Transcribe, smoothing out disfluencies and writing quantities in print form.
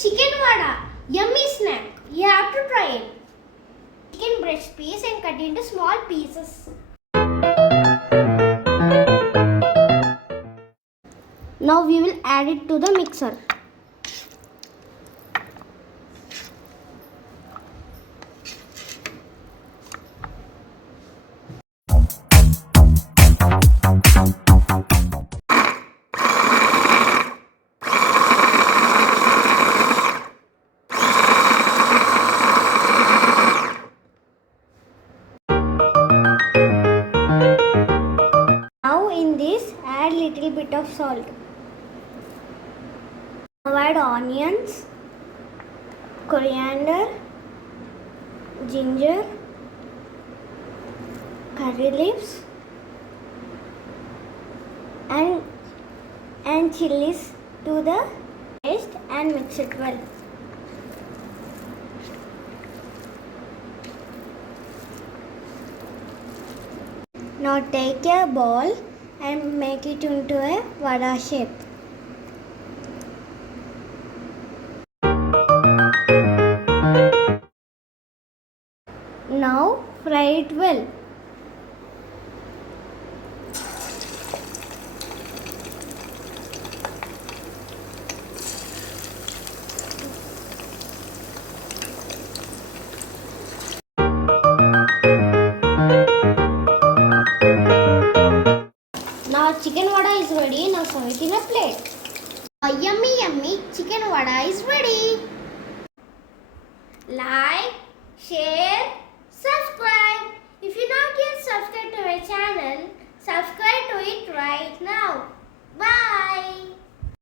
chicken vada. Yummy snack. You have to try it. Chicken breast piece and cut into small pieces. Now we will add it to the mixer. Now in this add little bit of salt. Now add onions, coriander, ginger, curry leaves and chilies to the paste and mix it well. Now take a ball and make it into a vada shape. Now fry it well. Now chicken vada is ready. Now serve it in a plate. Yummy chicken vada is ready. Like, share, subscribe. If you not yet subscribed to my channel, subscribe to it right now.